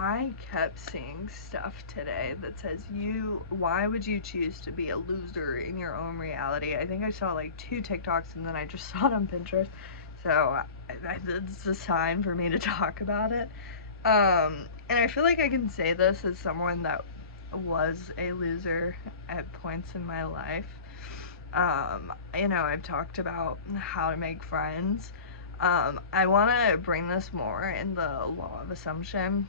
I kept seeing stuff today that says why would you choose to be a loser in your own reality? I think I saw like 2 TikToks and then I just saw it on Pinterest. So it's a sign for me to talk about it. And I feel like I can say this as someone that was a loser at points in my life. I've talked about how to make friends. I want to bring this more in the law of assumption.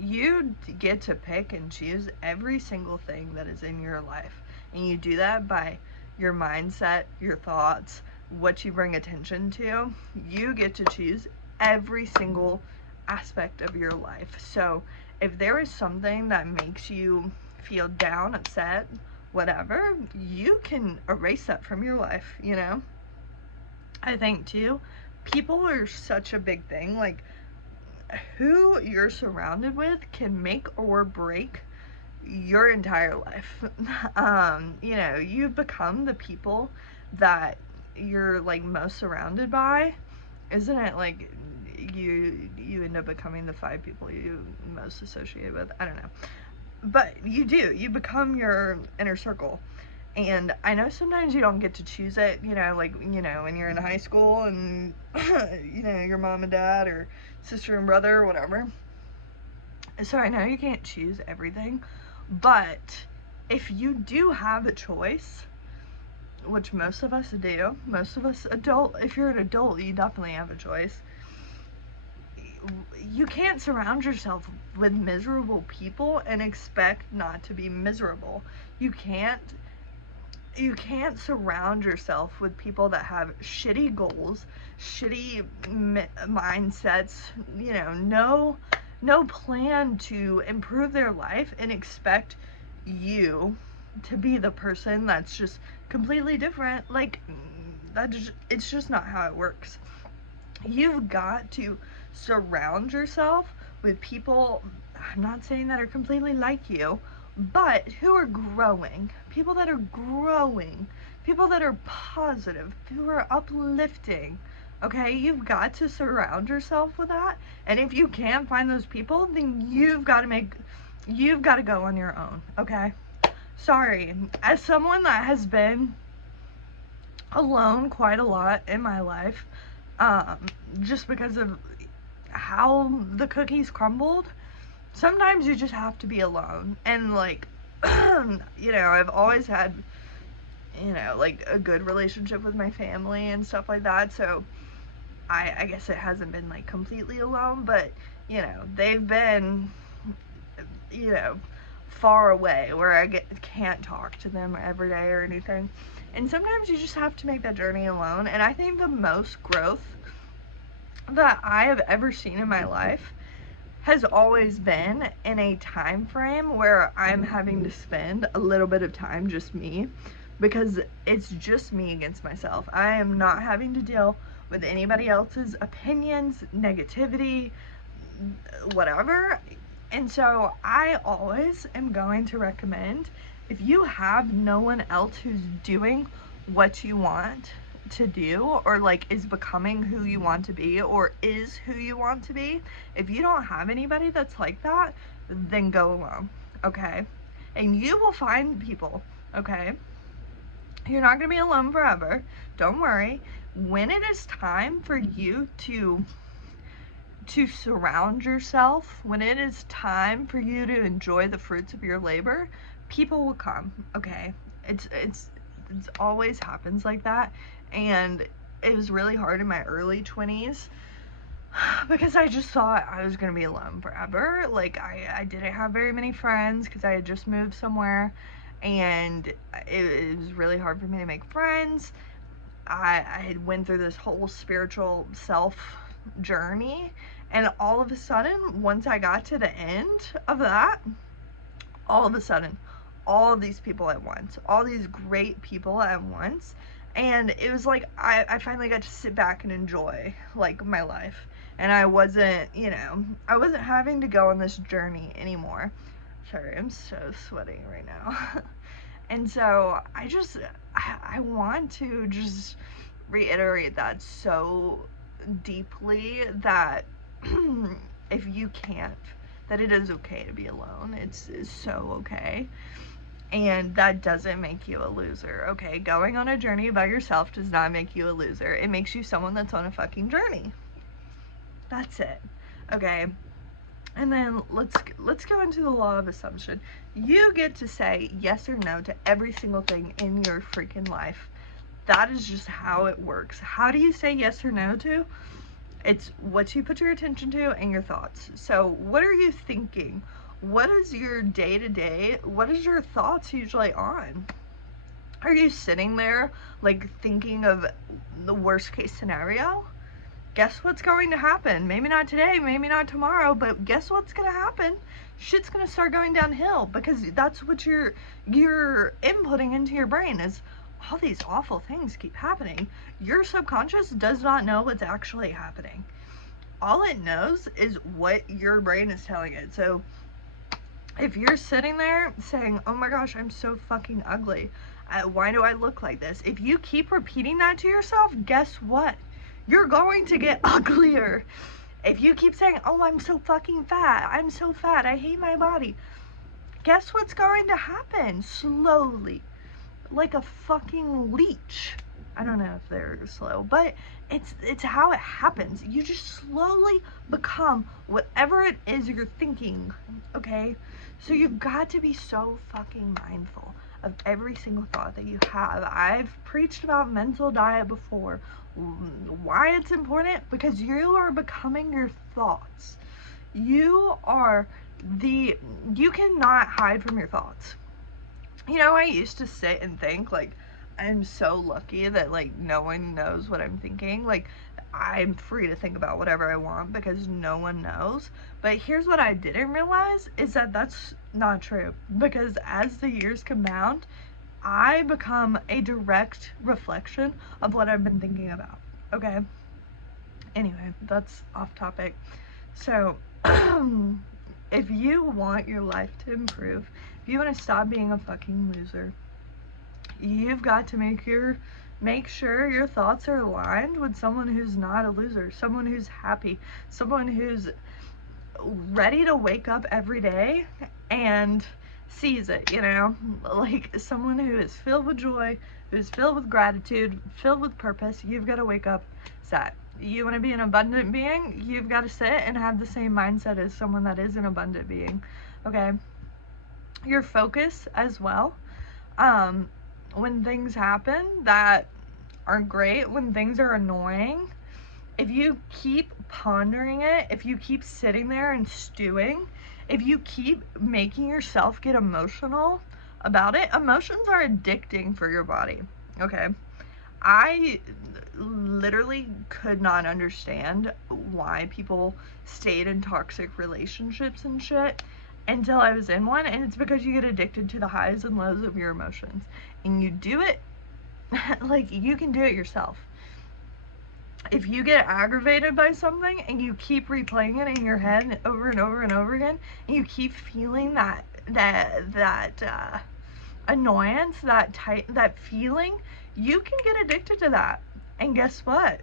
You get to pick and choose every single thing that is in your life. And you do that by your mindset, your thoughts, what you bring attention to. You get to choose every single aspect of your life. So if there is something that makes you feel down, upset, whatever, you can erase that from your life, I think too, people are such a big thing. Like, who you're surrounded with can make or break your entire life. You become the people that you're like most surrounded by. Isn't it like you end up becoming the 5 people you most associate with? I don't know. But you become your inner circle. And I know sometimes you don't get to choose it, when you're in high school and, your mom and dad or sister and brother or whatever. So I know you can't choose everything, but if you do have a choice, which most of us do, if you're an adult, you definitely have a choice. You can't surround yourself with miserable people and expect not to be miserable. You can't surround yourself with people that have shitty goals, shitty mindsets, no plan to improve their life, and expect you to be the person that's just completely different. Like, it's just not how it works. You've got to surround yourself with people, I'm not saying that are completely like you, but who are growing. People that are growing. People that are positive. Who are uplifting. Okay, you've got to surround yourself with that. And if you can't find those people, then you've got to go on your own. Okay? Sorry. As someone that has been alone quite a lot in my life, just because of how the cookies crumbled, sometimes you just have to be alone. And like, I've always had, like a good relationship with my family and stuff like that. So I guess it hasn't been like completely alone, but they've been, far away where I can't talk to them every day or anything. And sometimes you just have to make that journey alone. And I think the most growth that I have ever seen in my life has always been in a time frame where I'm having to spend a little bit of time just me, because it's just me against myself. I am not having to deal with anybody else's opinions, negativity, whatever. And so I always am going to recommend, if you have no one else who's doing what you want to do, or like is becoming who you want to be, or is who you want to be, if you don't have anybody that's like that, then go alone. Okay? And you will find people. Okay? You're not gonna be alone forever. Don't worry. When it is time for you to surround yourself, when it is time for you to enjoy the fruits of your labor, people will come. Okay? It's always happens like that. And it was really hard in my early 20s because I just thought I was gonna be alone forever. Like, I didn't have very many friends because I had just moved somewhere, and it was really hard for me to make friends. I had went through this whole spiritual self journey, and all of a sudden, once I got to the end of that, all of a sudden, all of these people at once, all these great people at once, and it was like I finally got to sit back and enjoy like my life, and I wasn't having to go on this journey anymore. Sorry, I'm so sweating right now. And so I want to just reiterate that so deeply, that if you can't, that it is okay to be alone. It's so okay. And that doesn't make you a loser, okay? Going on a journey by yourself does not make you a loser. It makes you someone that's on a fucking journey. That's it, okay? And then let's go into the law of assumption. You get to say yes or no to every single thing in your freaking life. That is just how it works. How do you say yes or no to? It's what you put your attention to and your thoughts. So what are you thinking? What is your day-to-day? What is your thoughts usually on? Are you sitting there like thinking of the worst case scenario? Guess what's going to happen? Maybe not today, maybe not tomorrow, but guess what's gonna happen? Shit's gonna start going downhill, because that's what you're inputting into your brain, is all these awful things keep happening. Your subconscious does not know what's actually happening. All it knows is what your brain is telling it. So if you're sitting there saying, oh my gosh, I'm so fucking ugly, why do I look like this? If you keep repeating that to yourself, guess what? You're going to get uglier. If you keep saying, oh, I'm so fucking fat, I'm so fat, I hate my body, guess what's going to happen? Slowly, like a fucking leech. I don't know if they're slow, but it's how it happens. You just slowly become whatever it is you're thinking, okay? So you've got to be so fucking mindful of every single thought that you have. I've preached about mental diet before. Why it's important? Because you are becoming your thoughts. You cannot hide from your thoughts. You know, I used to sit and think, like, I'm so lucky that, like, no one knows what I'm thinking. Like, I'm free to think about whatever I want because no one knows. But here's what I didn't realize, is that that's not true. Because as the years compound, I become a direct reflection of what I've been thinking about, okay? Anyway, that's off topic. So, if you want your life to improve, if you want to stop being a fucking loser, you've got to make sure your thoughts are aligned with someone who's not a loser, someone who's happy, someone who's ready to wake up every day and sees it, you know, like someone who is filled with joy, who's filled with gratitude, filled with purpose. You've got to wake up set. You want to be an abundant being, you've got to sit and have the same mindset as someone that is an abundant being, okay? Your focus as well. When things happen that aren't great, when things are annoying, if you keep pondering it, if you keep sitting there and stewing, if you keep making yourself get emotional about it, emotions are addicting for your body, okay? I literally could not understand why people stayed in toxic relationships and shit until I was in one, and it's because you get addicted to the highs and lows of your emotions. And you do it, like, you can do it yourself. If you get aggravated by something and you keep replaying it in your head over and over and over again, and you keep feeling that annoyance, that feeling, you can get addicted to that. And guess what?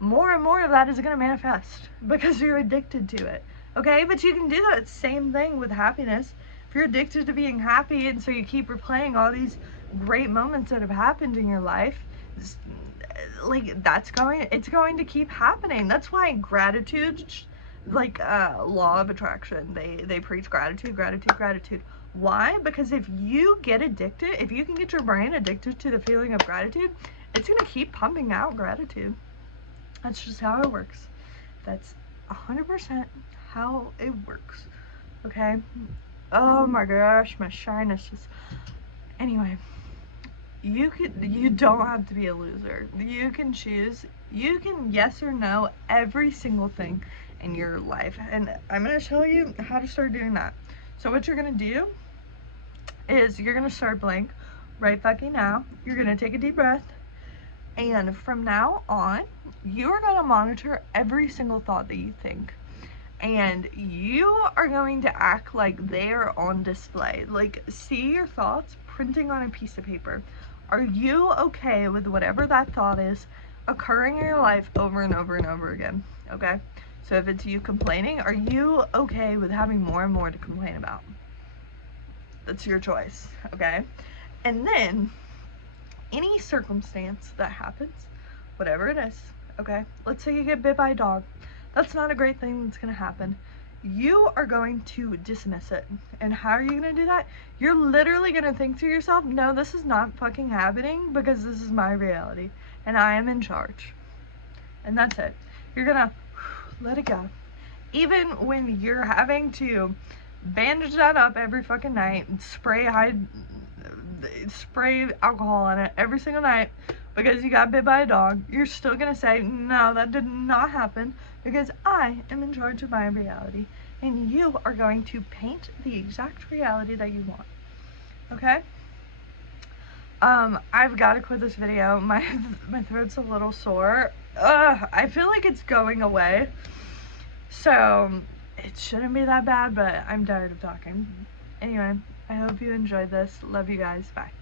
More and more of that is going to manifest because you're addicted to it. Okay, but you can do that same thing with happiness. If you're addicted to being happy, and so you keep replaying all these great moments that have happened in your life, like, it's going to keep happening. That's why gratitude, like, law of attraction, they preach gratitude, gratitude, gratitude. Why? Because if you get addicted, if you can get your brain addicted to the feeling of gratitude, it's going to keep pumping out gratitude. That's just how it works. That's 100% how it works, okay? Oh my gosh, my shyness just... Anyway, you don't have to be a loser. You can choose, you can yes or no every single thing in your life, and I'm going to show you how to start doing that. So what you're going to do is you're going to start blank right fucking now. You're going to take a deep breath, and from now on, you're going to monitor every single thought that you think. And you are going to act like they are on display. Like, see your thoughts printing on a piece of paper. Are you okay with whatever that thought is occurring in your life over and over and over again? Okay? So if it's you complaining, are you okay with having more and more to complain about? That's your choice, okay? And then, any circumstance that happens, whatever it is, okay? Let's say you get bit by a dog. That's not a great thing that's gonna happen. You are going to dismiss it. And how are you gonna do that? You're literally gonna think to yourself, no, this is not fucking happening because this is my reality and I am in charge. And that's it. You're gonna let it go. Even when you're having to bandage that up every fucking night and spray alcohol on it every single night because you got bit by a dog, you're still gonna say, no, that did not happen because I am in charge of my reality, and you are going to paint the exact reality that you want, okay? I've got to quit this video. My throat's a little sore. I feel like it's going away, so it shouldn't be that bad, but I'm tired of talking. Anyway, I hope you enjoyed this. Love you guys. Bye.